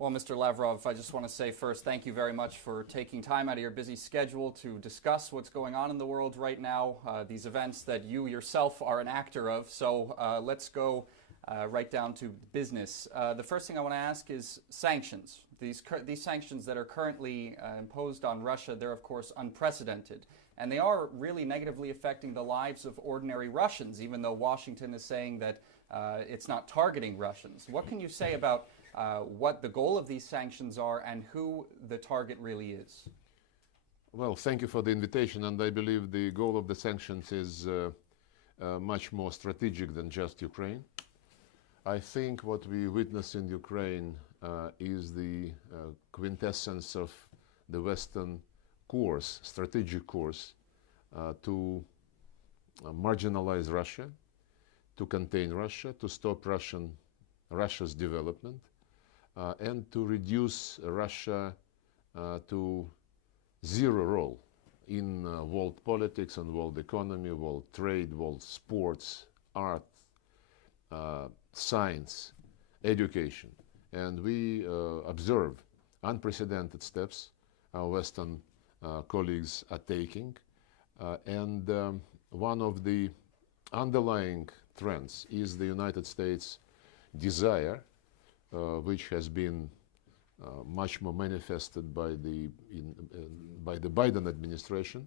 Well, Mr. Lavrov, I just want to say first, thank you very much for taking time out of your busy schedule to discuss what's going on in the world right now, these events that you yourself are an actor of. So let's go right down to business. The first thing I want to ask is sanctions. These sanctions that are currently imposed on Russia, they're of course unprecedented. And they are really negatively affecting the lives of ordinary Russians, even though Washington is saying that it's not targeting Russians. What can you say about what the goal of these sanctions are and who the target really is? Well, thank you for the invitation, and I believe the goal of the sanctions is much more strategic than just Ukraine. I think what we witness in Ukraine is the quintessence of the Western course, strategic course, to marginalize Russia, to contain Russia, to stop Russia's development, and to reduce Russia to zero role in world politics and world economy, world trade, world sports, art, science, education. And we observe unprecedented steps our Western colleagues are taking. And one of the underlying trends is the United States' desire, which has been much more manifested by the Biden administration,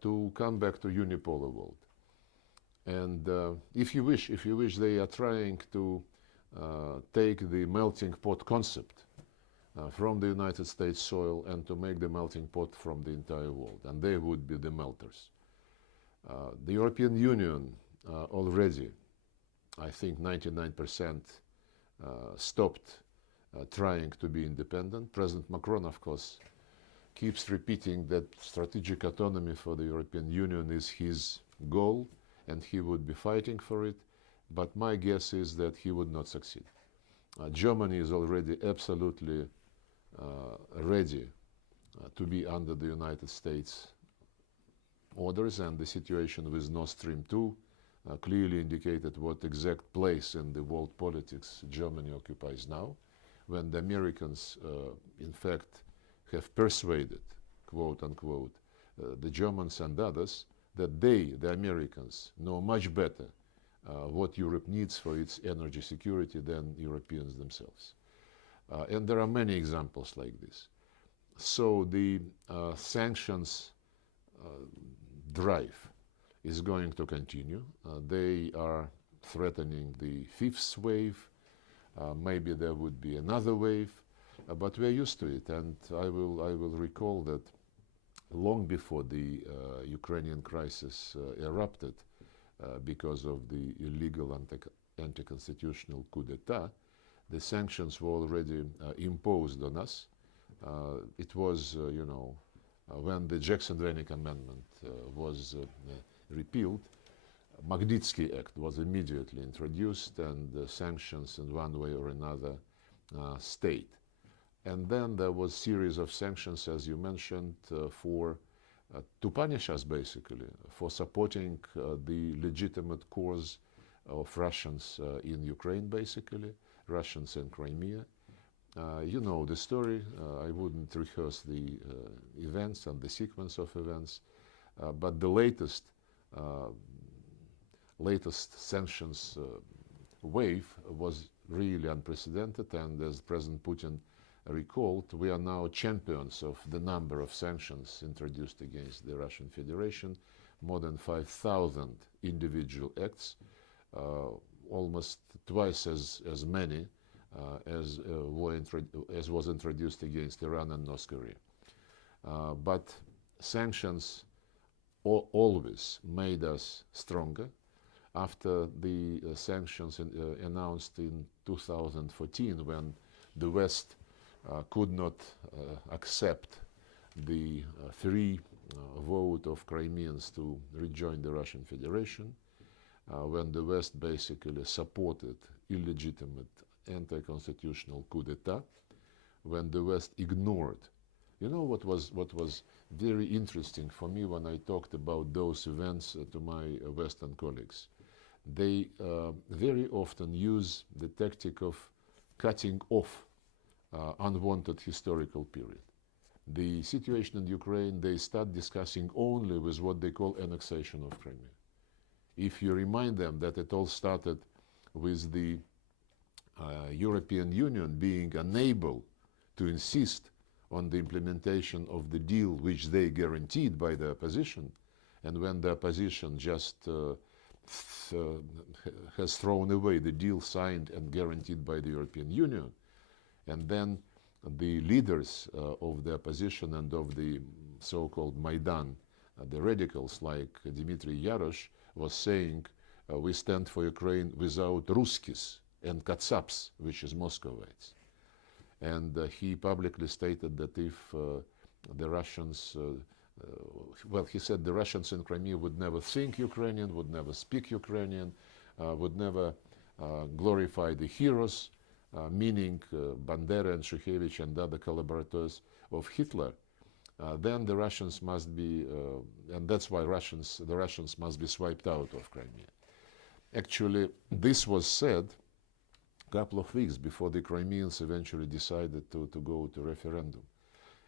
to come back to unipolar world. And if you wish, they are trying to take the melting pot concept from the United States soil and to make the melting pot from the entire world, and they would be the melters. The European Union already, I think 99% stopped trying to be independent. President Macron, of course, keeps repeating that strategic autonomy for the European Union is his goal, and he would be fighting for it, but my guess is that he would not succeed. Germany is already absolutely ready to be under the United States orders, and the situation with Nord Stream 2 clearly indicated what exact place in the world politics Germany occupies now, when the Americans, in fact, have persuaded, quote unquote, the Germans and others that they, the Americans, know much better what Europe needs for its energy security than Europeans themselves. And there are many examples like this. So the sanctions drive is going to continue. They are threatening the fifth wave. Maybe there would be another wave, but we are used to it. And I will recall that long before the Ukrainian crisis erupted because of the illegal anti-constitutional coup d'etat, the sanctions were already imposed on us. It was, when the Jackson-Vanik Amendment was repealed, Magnitsky Act was immediately introduced, and sanctions in one way or another stayed. And then there was a series of sanctions, as you mentioned, to punish us, basically, for supporting the legitimate cause of Russians in Ukraine, basically, Russians in Crimea. You know the story. I wouldn't rehearse the events and the sequence of events, but the latest sanctions wave was really unprecedented, and as President Putin recalled, we are now champions of the number of sanctions introduced against the Russian Federation, more than 5,000 individual acts, almost twice as many as was introduced against Iran and North Korea. But sanctions always made us stronger. After the sanctions announced in 2014, when the West could not accept the free vote of Crimeans to rejoin the Russian Federation, when the West basically supported illegitimate anti-constitutional coup d'etat, when the West ignored. You know what was very interesting for me when I talked about those events to my Western colleagues? They very often use the tactic of cutting off unwanted historical period. The situation in Ukraine, they start discussing only with what they call annexation of Crimea. If you remind them that it all started with the European Union being unable to insist on the implementation of the deal which they guaranteed by the opposition, and when the opposition just has thrown away the deal signed and guaranteed by the European Union, and then the leaders of the opposition and of the so-called Maidan, the radicals like Dmitry Yarosh, was saying, we stand for Ukraine without Ruskis and Katsaps, which is Muscovites. And he publicly stated that if the Russians, well, he said the Russians in Crimea would never think Ukrainian, would never speak Ukrainian, would never glorify the heroes, meaning Bandera and Shukhevich and other collaborators of Hitler, then the Russians must be, and that's why the Russians must be swiped out of Crimea. Actually, this was said a couple of weeks before the Crimeans eventually decided to go to referendum.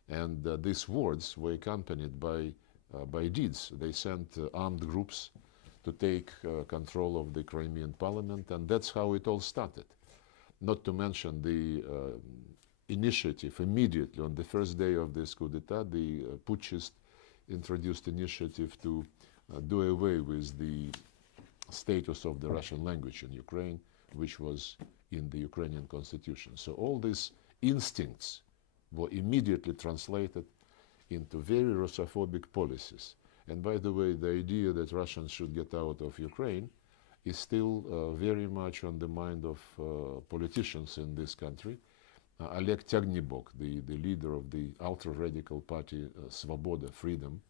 And these words were accompanied by deeds. They sent armed groups to take control of the Crimean parliament, and that's how it all started. Not to mention the initiative immediately on the first day of this coup d'etat, the putschist introduced initiative to do away with the status of the Russian language in Ukraine, which was in the Ukrainian constitution. So all these instincts were immediately translated into very Russophobic policies. And by the way, the idea that Russians should get out of Ukraine is still very much on the mind of politicians in this country. Oleg Tyagnybok, the leader of the ultra-radical party Svoboda, Freedom,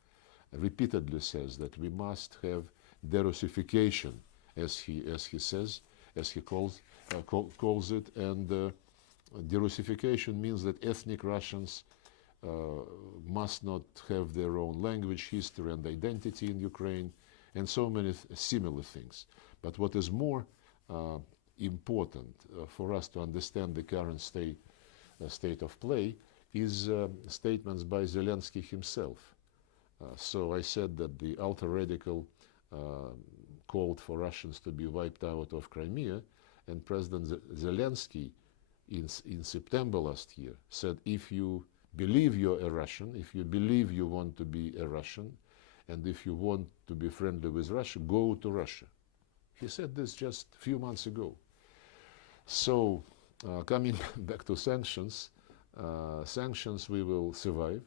repeatedly says that we must have derussification, as he says, as he calls it, and derussification means that ethnic Russians must not have their own language, history, and identity in Ukraine, and so many similar things. But what is more important for us to understand the current state of play is statements by Zelensky himself. So I said that the ultra-radical called for Russians to be wiped out of Crimea, and President Zelensky in September last year said, if you believe you're a Russian, if you believe you want to be a Russian, and if you want to be friendly with Russia, go to Russia. He said this just a few months ago. So coming back to sanctions, sanctions we will survive.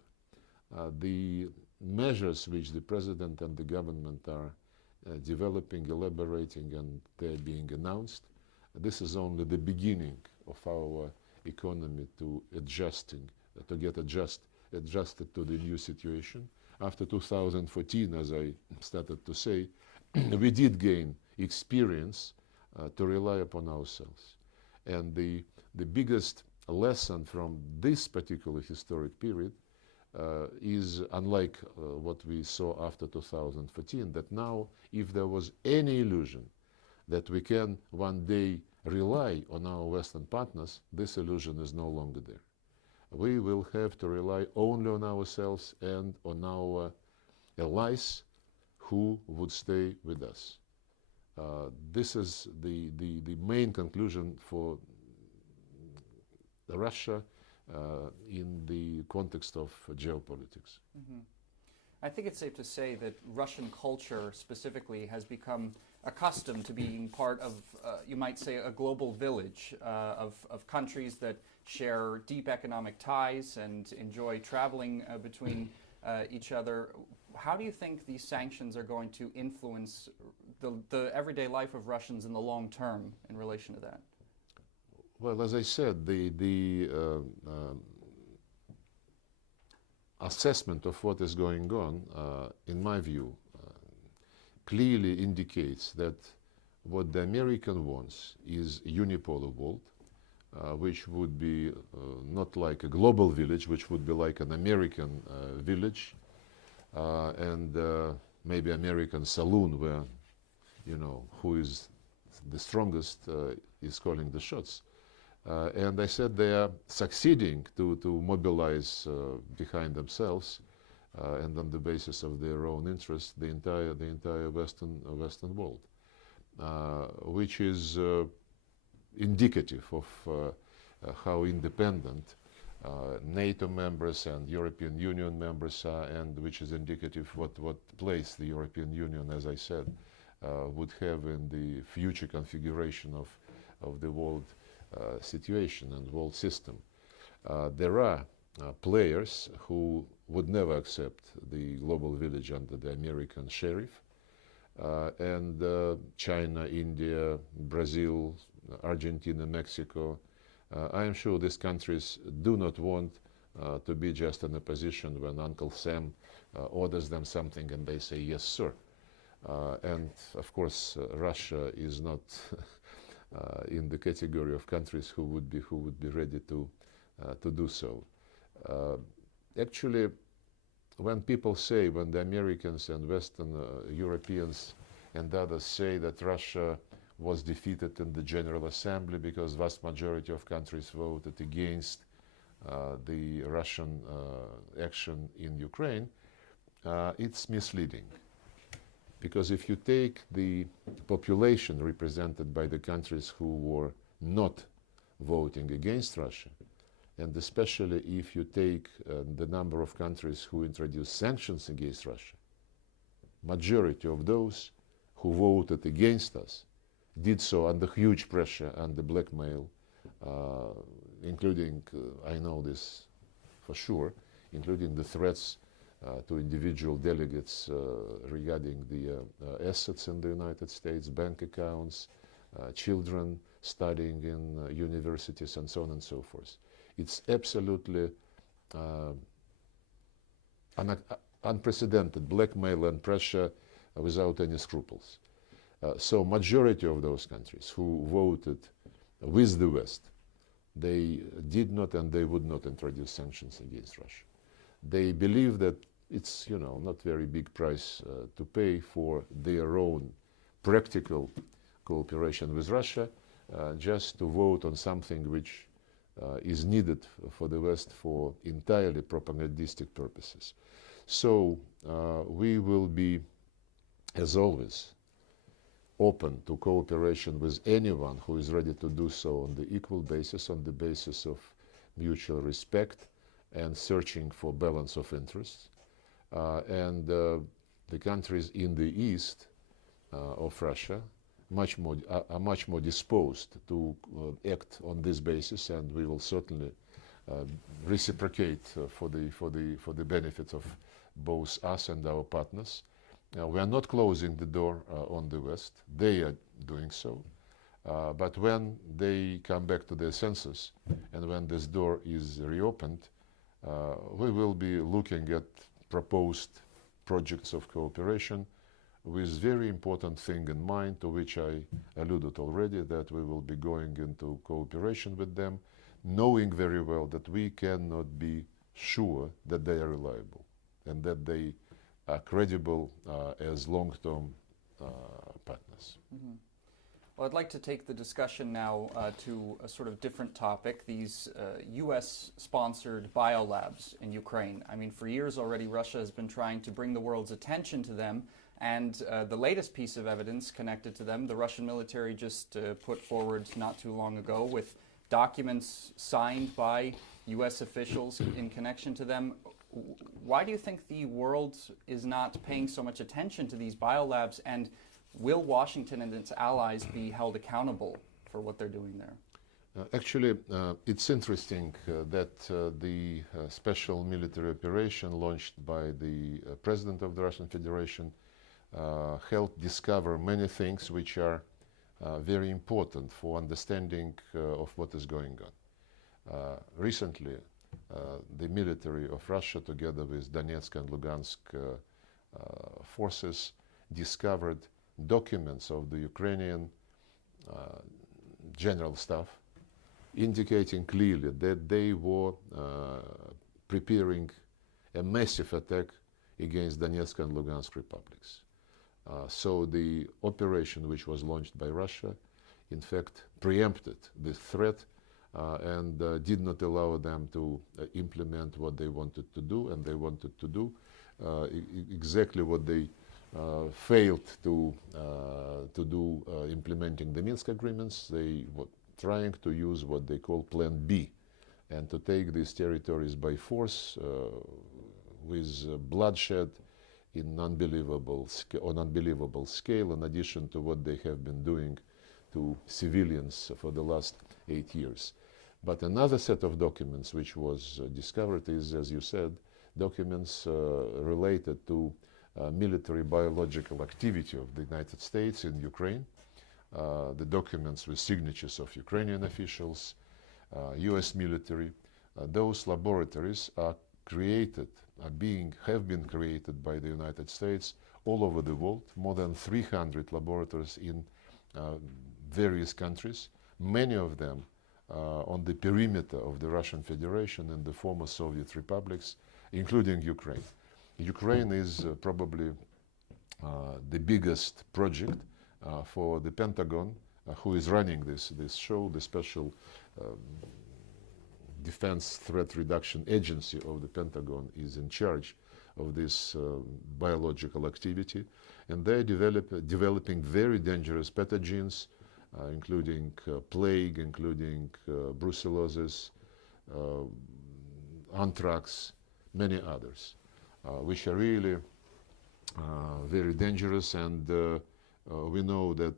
The measures which the president and the government are developing, elaborating, and they're being announced, this is only the beginning of our economy to get adjusted to the new situation. After 2014, as I started to say, we did gain experience to rely upon ourselves. And the biggest lesson from this particular historic period is, unlike what we saw after 2014, that now, if there was any illusion that we can one day rely on our Western partners, this illusion is no longer there. We will have to rely only on ourselves and on our allies who would stay with us. This is the main conclusion for Russia in the context of geopolitics. Mm-hmm. I think it's safe to say that Russian culture specifically has become accustomed to being part of, you might say, a global village of countries that share deep economic ties and enjoy traveling between each other. How do you think these sanctions are going to influence the everyday life of Russians in the long term in relation to that? Well, as I said, the assessment of what is going on, in my view, clearly indicates that what the American wants is a unipolar world, which would be not like a global village, which would be like an American village, and maybe American saloon where, you know, who is the strongest is calling the shots. And I said they are succeeding to mobilize behind themselves and on the basis of their own interests the entire Western world, which is indicative of how independent NATO members and European Union members are, and which is indicative what place the European Union, as I said, would have in the future configuration of the world situation and world system. There are players who would never accept the global village under the American sheriff, and China, India, Brazil, Argentina, Mexico. I am sure these countries do not want to be just in a position when Uncle Sam orders them something and they say, yes, sir. And of course, Russia is not in the category of countries who would be ready to do so. Actually, when the Americans and Western Europeans and others say that Russia was defeated in the General Assembly because vast majority of countries voted against the Russian action in Ukraine, it's misleading. Because if you take the population represented by the countries who were not voting against Russia, and especially if you take the number of countries who introduced sanctions against Russia, majority of those who voted against us did so under huge pressure, under blackmail, including, I know this for sure, including the threats to individual delegates regarding the assets in the United States, bank accounts, children studying in universities, and so on and so forth. It's absolutely unprecedented blackmail and pressure without any scruples. So majority of those countries who voted with the West, they did not and they would not introduce sanctions against Russia. They believe that it's, not very big price to pay for their own practical cooperation with Russia, just to vote on something which is needed for the West for entirely propagandistic purposes. So we will be, as always, open to cooperation with anyone who is ready to do so on the equal basis, on the basis of mutual respect and searching for balance of interests. And the countries in the east of Russia are much more disposed to act on this basis, and we will certainly reciprocate for the benefit of both us and our partners. We are not closing the door on the West. They are doing so. But when they come back to their senses and when this door is reopened, we will be looking at proposed projects of cooperation with very important thing in mind, to which I alluded already, that we will be going into cooperation with them, knowing very well that we cannot be sure that they are reliable and that they are credible as long-term partners. Mm-hmm. Well, I'd like to take the discussion now to a sort of different topic, these US-sponsored biolabs in Ukraine. I mean, for years already, Russia has been trying to bring the world's attention to them, and the latest piece of evidence connected to them, the Russian military just put forward not too long ago with documents signed by US officials in connection to them. Why do you think the world is not paying so much attention to these biolabs, and will Washington and its allies be held accountable for what they're doing there? Actually, it's interesting that the special military operation launched by the President of the Russian Federation helped discover many things which are very important for understanding of what is going on. Recently, the military of Russia, together with Donetsk and Lugansk forces, discovered documents of the Ukrainian general staff indicating clearly that they were preparing a massive attack against Donetsk and Lugansk republics. So the operation which was launched by Russia, in fact, preempted the threat and did not allow them to implement what they wanted to do, and they wanted to do exactly what they failed to do implementing the Minsk agreements. They were trying to use what they call Plan B, and to take these territories by force with bloodshed on unbelievable scale, in addition to what they have been doing to civilians for the last 8 years. But another set of documents which was discovered is, as you said, documents related to military biological activity of the United States in Ukraine, the documents with signatures of Ukrainian officials, US military. Those laboratories are created, have been created by the United States all over the world, more than 300 laboratories in various countries, many of them on the perimeter of the Russian Federation and the former Soviet republics, including Ukraine. Ukraine is probably the biggest project for the Pentagon, who is running this show. The Special Defense Threat Reduction Agency of the Pentagon is in charge of this biological activity, and they're developing very dangerous pathogens, including plague, including brucellosis, anthrax, many others, which are really very dangerous. And we know that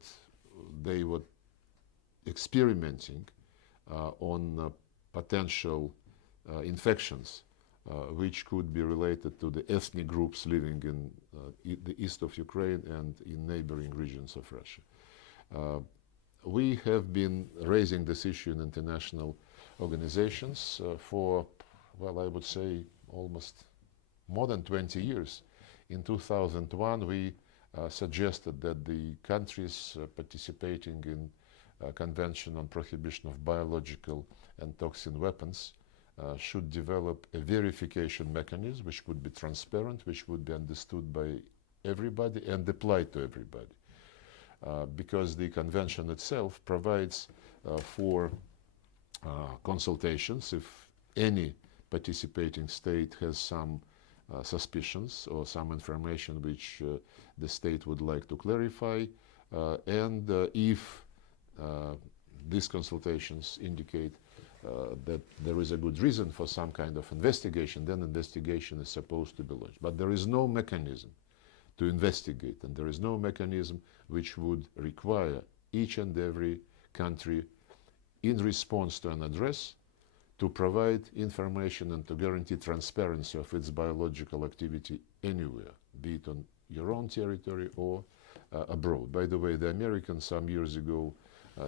they were experimenting on potential infections which could be related to the ethnic groups living in the east of Ukraine and in neighboring regions of Russia. We have been raising this issue in international organizations for, well, I would say almost more than 20 years. In 2001, we suggested that the countries participating in Convention on Prohibition of Biological and Toxin Weapons should develop a verification mechanism which would be transparent, which would be understood by everybody and applied to everybody. Because the convention itself provides for consultations if any participating state has some suspicions or some information which the state would like to clarify, and if these consultations indicate that there is a good reason for some kind of investigation, then investigation is supposed to be launched. But there is no mechanism to investigate, and there is no mechanism which would require each and every country, in response to an address, to provide information and to guarantee transparency of its biological activity anywhere, be it on your own territory or abroad. By the way, the Americans some years ago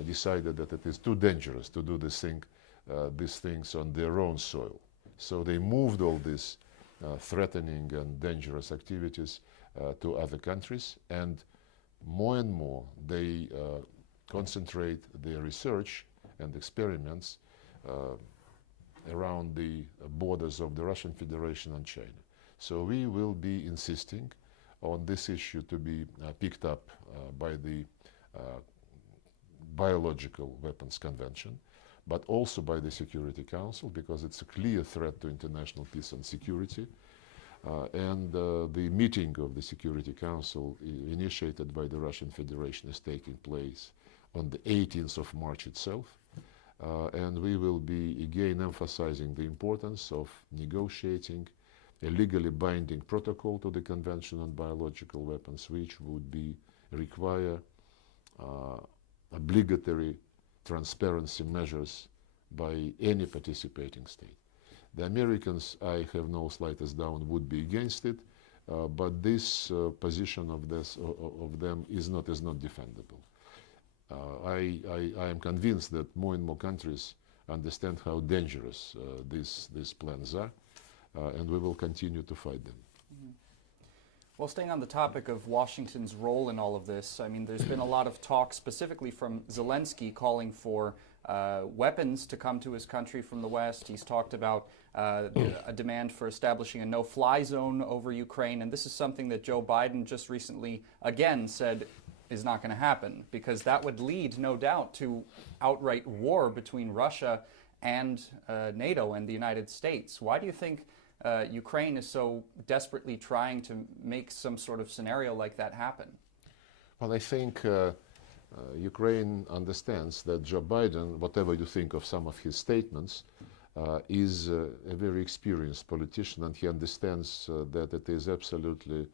decided that it is too dangerous to do these things on their own soil. So they moved all these threatening and dangerous activities to other countries, and more they concentrate their research and experiments around the borders of the Russian Federation and China. So we will be insisting on this issue to be picked up by the Biological Weapons Convention, but also by the Security Council, because it's a clear threat to international peace and security. And the meeting of the Security Council initiated by the Russian Federation is taking place on the 18th of March itself. And we will be again emphasizing the importance of negotiating a legally binding protocol to the Convention on Biological Weapons, which would require obligatory transparency measures by any participating state. The Americans, I have no slightest doubt, would be against it, but this position of them is not defendable. I am convinced that more and more countries understand how dangerous these plans are, and we will continue to fight them. Mm-hmm. Well, staying on the topic of Washington's role in all of this, I mean, there's been a lot of talk specifically from Zelensky calling for weapons to come to his country from the West. He's talked about a demand for establishing a no-fly zone over Ukraine, and this is something that Joe Biden just recently again said is not going to happen, because that would lead, no doubt, to outright war between Russia and NATO and the United States. Why do you think Ukraine is so desperately trying to make some sort of scenario like that happen? Well, I think Ukraine understands that Joe Biden, whatever you think of some of his statements, is a very experienced politician, and he understands that it is absolutely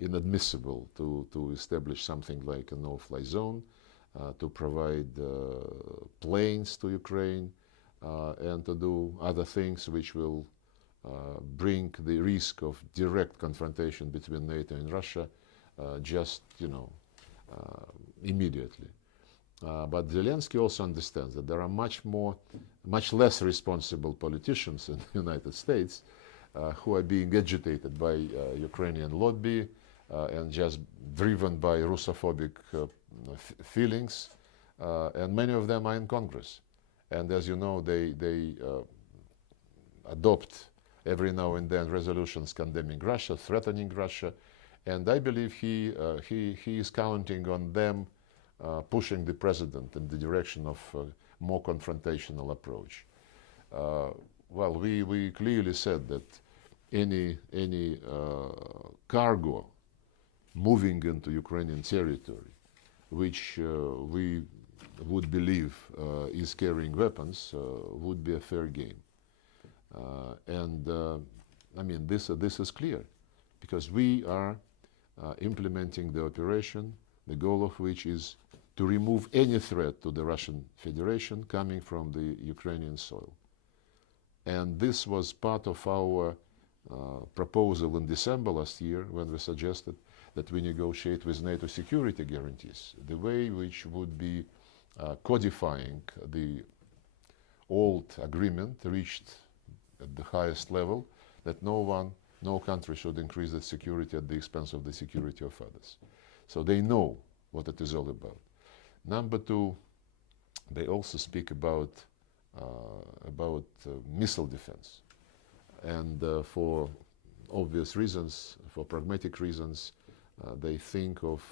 inadmissible to establish something like a no-fly zone, to provide planes to Ukraine, and to do other things which will bring the risk of direct confrontation between NATO and Russia just, immediately. But Zelensky also understands that there are much less responsible politicians in the United States who are being agitated by Ukrainian lobby and just driven by Russophobic feelings, and many of them are in Congress. And as you know, they adopt every now and then resolutions condemning Russia, threatening Russia, and I believe he is counting on them pushing the president in the direction of a more confrontational approach. Well, we clearly said that any cargo moving into Ukrainian territory, which we would believe is carrying weapons, would be a fair game. I mean, this is clear, because we are implementing the operation, the goal of which is to remove any threat to the Russian Federation coming from the Ukrainian soil. And this was part of our proposal in December last year, when we suggested that we negotiate with NATO security guarantees, the way which would be codifying the old agreement reached at the highest level, that no country should increase its security at the expense of the security of others. So they know what it is all about. Number two, they also speak about missile defense. And for obvious reasons, for pragmatic reasons, they think of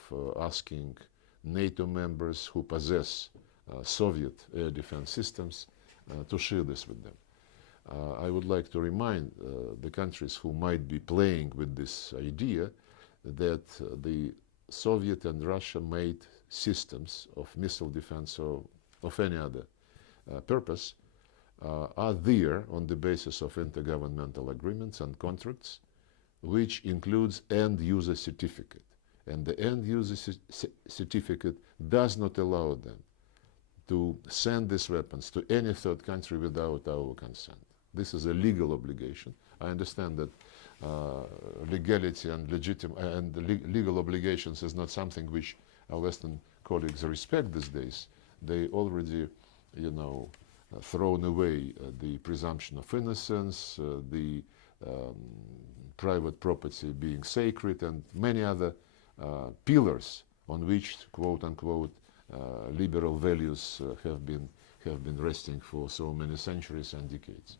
asking NATO members who possess Soviet air defense systems to share this with them. I would like to remind the countries who might be playing with this idea that the Soviet and Russia made systems of missile defense or of any other purpose are there on the basis of intergovernmental agreements and contracts, which includes end-user certificate. And the end-user certificate does not allow them to send these weapons to any third country without our consent. This is a legal obligation. I understand that legality and legal obligations is not something which our Western colleagues respect these days. They already, thrown away the presumption of innocence, the private property being sacred, and many other pillars on which, quote unquote, liberal values have been resting for so many centuries and decades.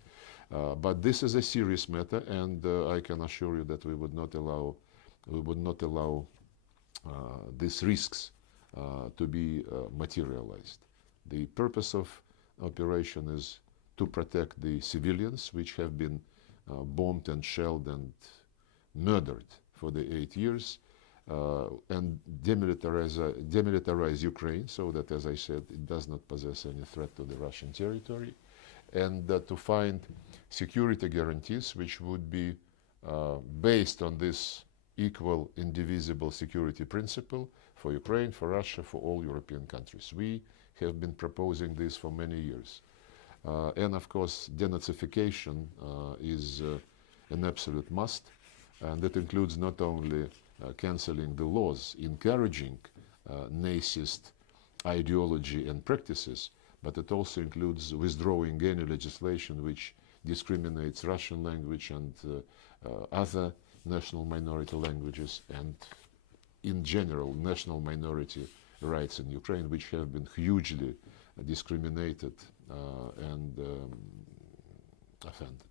But this is a serious matter, and I can assure you that we would not allow these risks to be materialized. The purpose of operation is to protect the civilians, which have been bombed and shelled and murdered for the 8 years, and demilitarize Ukraine so that, as I said, it does not possess any threat to the Russian territory, and to find security guarantees which would be based on this equal, indivisible security principle for Ukraine, for Russia, for all European countries. We have been proposing this for many years. And of course, denazification is an absolute must, and that includes not only cancelling the laws encouraging Nazist ideology and practices, but it also includes withdrawing any legislation which discriminates Russian language and other national minority languages, and in general national minority rights in Ukraine, which have been hugely discriminated and offended.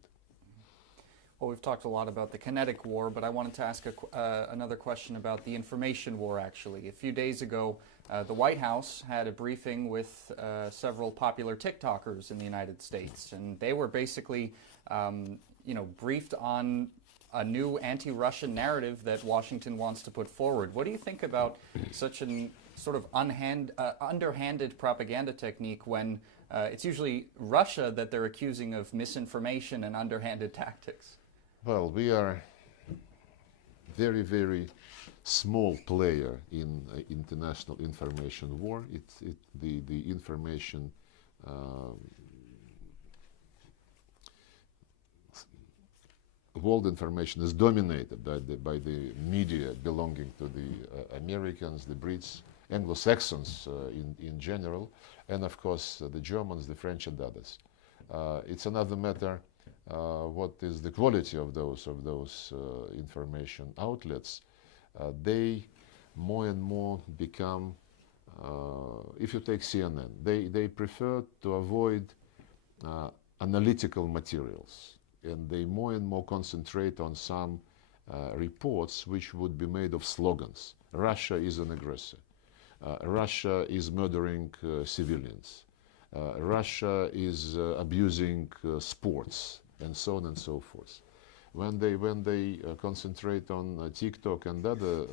Well, we've talked a lot about the kinetic war, but I wanted to ask another question about the information war, actually. A few days ago, the White House had a briefing with several popular TikTokers in the United States, and they were basically, briefed on a new anti-Russian narrative that Washington wants to put forward. What do you think about such an sort of underhanded propaganda technique when it's usually Russia that they're accusing of misinformation and underhanded tactics? Well, we are very, very small player in international information war. The information world information is dominated by the media belonging to the Americans, the Brits, Anglo-Saxons in general, and of course the Germans, the French, and others. It's another matter what is the quality of those information outlets. They more and more become, if you take CNN, they prefer to avoid analytical materials, and they more and more concentrate on some reports which would be made of slogans. Russia is an aggressor. Russia is murdering civilians. Russia is abusing sports, and so on and so forth. When they concentrate on TikTok and other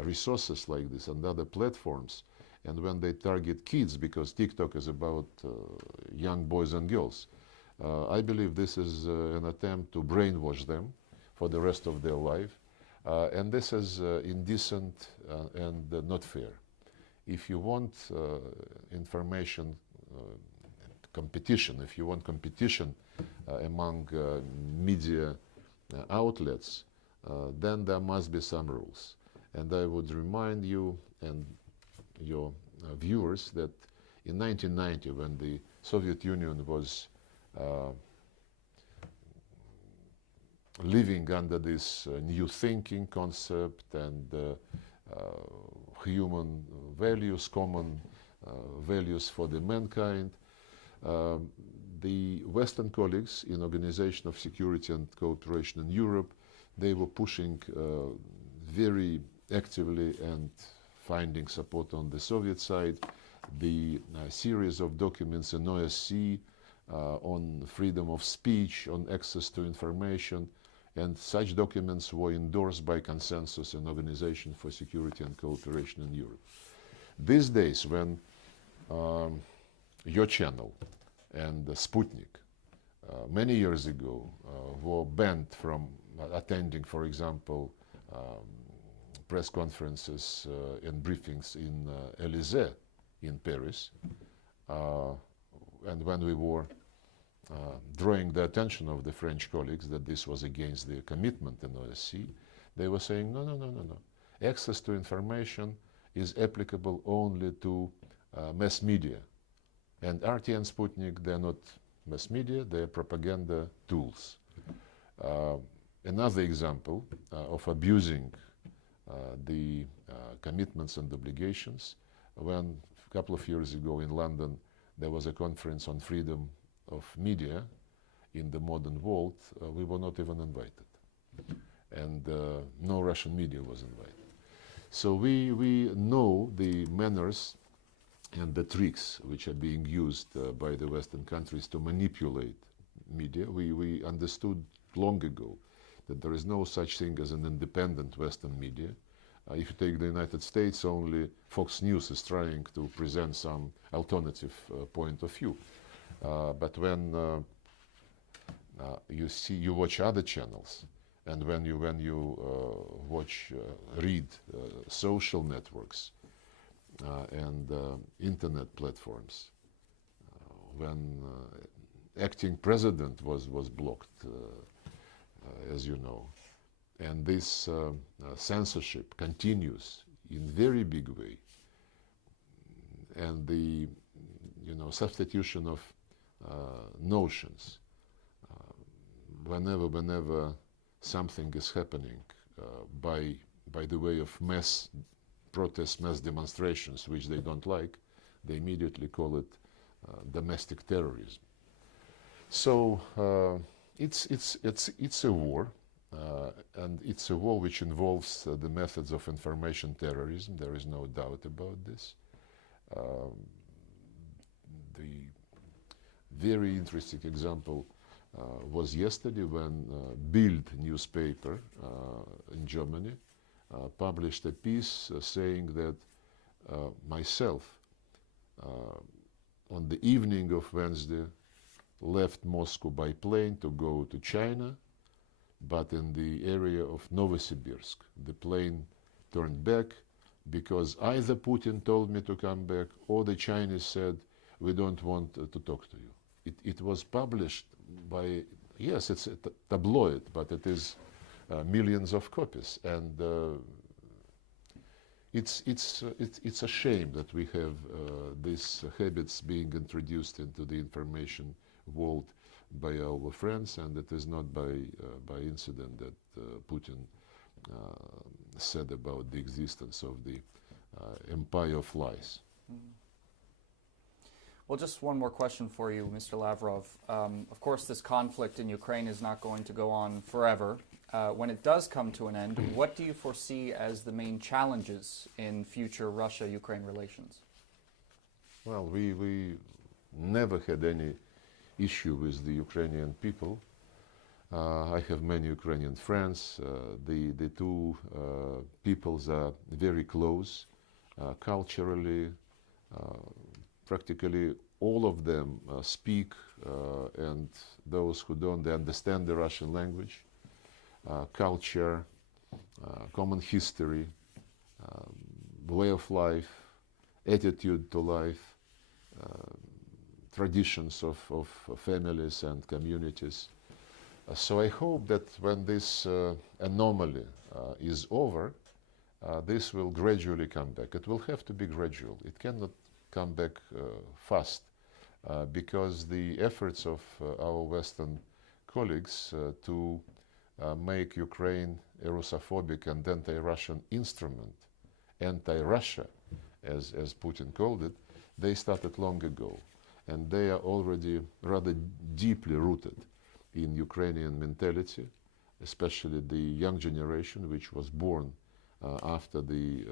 resources like this and other platforms, and when they target kids, because TikTok is about young boys and girls, I believe this is an attempt to brainwash them for the rest of their life, and this is indecent and not fair. If you want information competition, if you want competition among media outlets, then there must be some rules. And I would remind you and your viewers that in 1990, when the Soviet Union was living under this new thinking concept and human values, common values for the mankind, the Western colleagues in Organization of Security and Cooperation in Europe, they were pushing very actively and finding support on the Soviet side the series of documents in OSCE on freedom of speech, on access to information, and such documents were endorsed by consensus in Organization for Security and Cooperation in Europe. These days, when your channel and Sputnik many years ago were banned from attending, for example, press conferences and briefings in Élysée in Paris, and when we were drawing the attention of the French colleagues that this was against their commitment in OSCE, they were saying, no, no, no, no, no. Access to information is applicable only to mass media. And RT and Sputnik, they're not mass media, they're propaganda tools. Another example of abusing the commitments and obligations, when a couple of years ago in London there was a conference on freedom of media in the modern world, we were not even invited. And no Russian media was invited. So we know the manners and the tricks which are being used by the Western countries to manipulate media. We understood long ago that there is no such thing as an independent Western media. If you take the United States, only Fox News is trying to present some alternative point of view. But when you watch other channels, and when you read social networks and internet platforms, when acting president was blocked, as you know, and this censorship continues in very big way, and the substitution of notions, whenever something is happening by the way of mass protests, mass demonstrations, which they don't like, they immediately call it domestic terrorism. So It's a war, and it's a war which involves the methods of information terrorism. There is no doubt about this. The very interesting example was yesterday when Bild newspaper in Germany published a piece saying that myself, on the evening of Wednesday, left Moscow by plane to go to China, but in the area of Novosibirsk, the plane turned back because either Putin told me to come back or the Chinese said, we don't want to talk to you. It was published by, yes, it's a tabloid, but it is millions of copies. And it's a shame that we have these habits being introduced into the information world by our friends, and it is not by incident that Putin said about the existence of the empire of lies. Mm-hmm. Well, just one more question for you, Mr. Lavrov. Of course, this conflict in Ukraine is not going to go on forever. When it does come to an end, what do you foresee as the main challenges in future Russia-Ukraine relations? Well, we never had any issue with the Ukrainian people. I have many Ukrainian friends. The two peoples are very close culturally. Practically all of them speak, and those who don't, they understand the Russian language, culture, common history, way of life, attitude to life, traditions of families and communities. So I hope that when this anomaly is over, this will gradually come back. It will have to be gradual. It cannot come back fast because the efforts of our Western colleagues to make Ukraine a Russophobic and anti-Russian instrument, anti-Russia, as Putin called it, they started long ago. And they are already rather deeply rooted in Ukrainian mentality, especially the young generation, which was born after the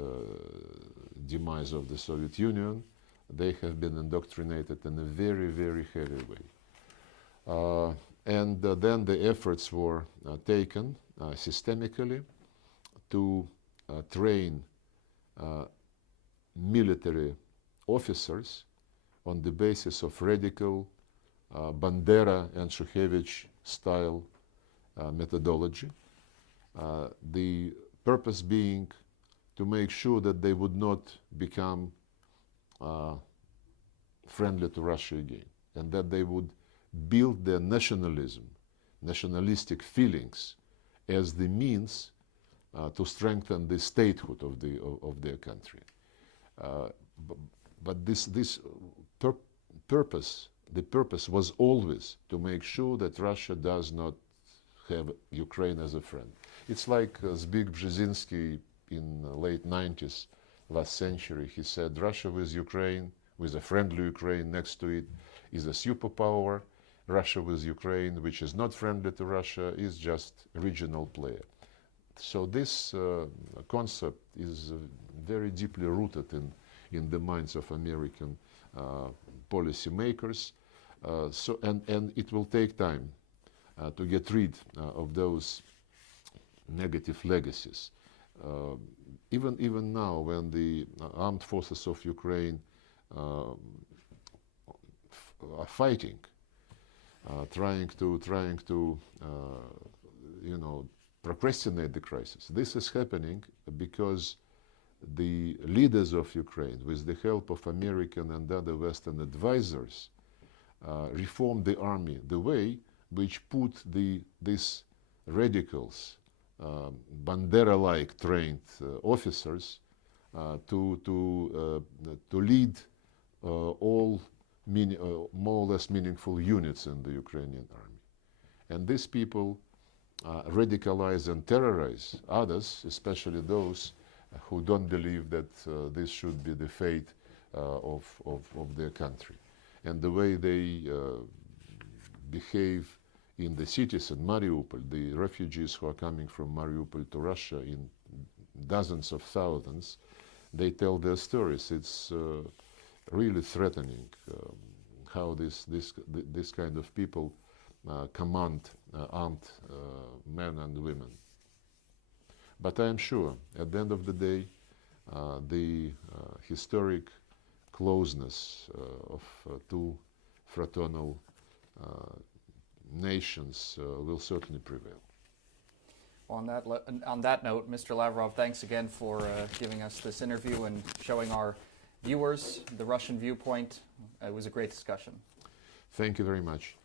demise of the Soviet Union. They have been indoctrinated in a very, very heavy way. And then the efforts were taken systemically to train military officers on the basis of radical Bandera and Shukhevich style methodology. The purpose being to make sure that they would not become friendly to Russia again, and that they would build their nationalism, nationalistic feelings, as the means to strengthen the statehood of their country. But this purpose, the purpose was always to make sure that Russia does not have Ukraine as a friend. It's like Zbigniew Brzezinski in the late 90s, last century. He said Russia with Ukraine, with a friendly Ukraine next to it, is a superpower. Russia with Ukraine, which is not friendly to Russia, is just a regional player. So this concept is very deeply rooted in the minds of American policymakers. And it will take time to get rid of those negative legacies. Even now, when the armed forces of Ukraine are fighting, trying to procrastinate the crisis, this is happening because the leaders of Ukraine, with the help of American and other Western advisors, reformed the army the way which put these radicals, Bandera-like trained officers, to lead all more or less meaningful units in the Ukrainian army. And these people radicalize and terrorize others, especially those who don't believe that this should be the fate of their country. And the way they behave in the cities in Mariupol, the refugees who are coming from Mariupol to Russia in dozens of thousands, they tell their stories. It's really threatening how this kind of people command armed men and women. But I am sure, at the end of the day, the historic closeness of two fraternal nations will certainly prevail. Well, on that note, Mr. Lavrov, thanks again for giving us this interview and showing our viewers the Russian viewpoint. It was a great discussion. Thank you very much.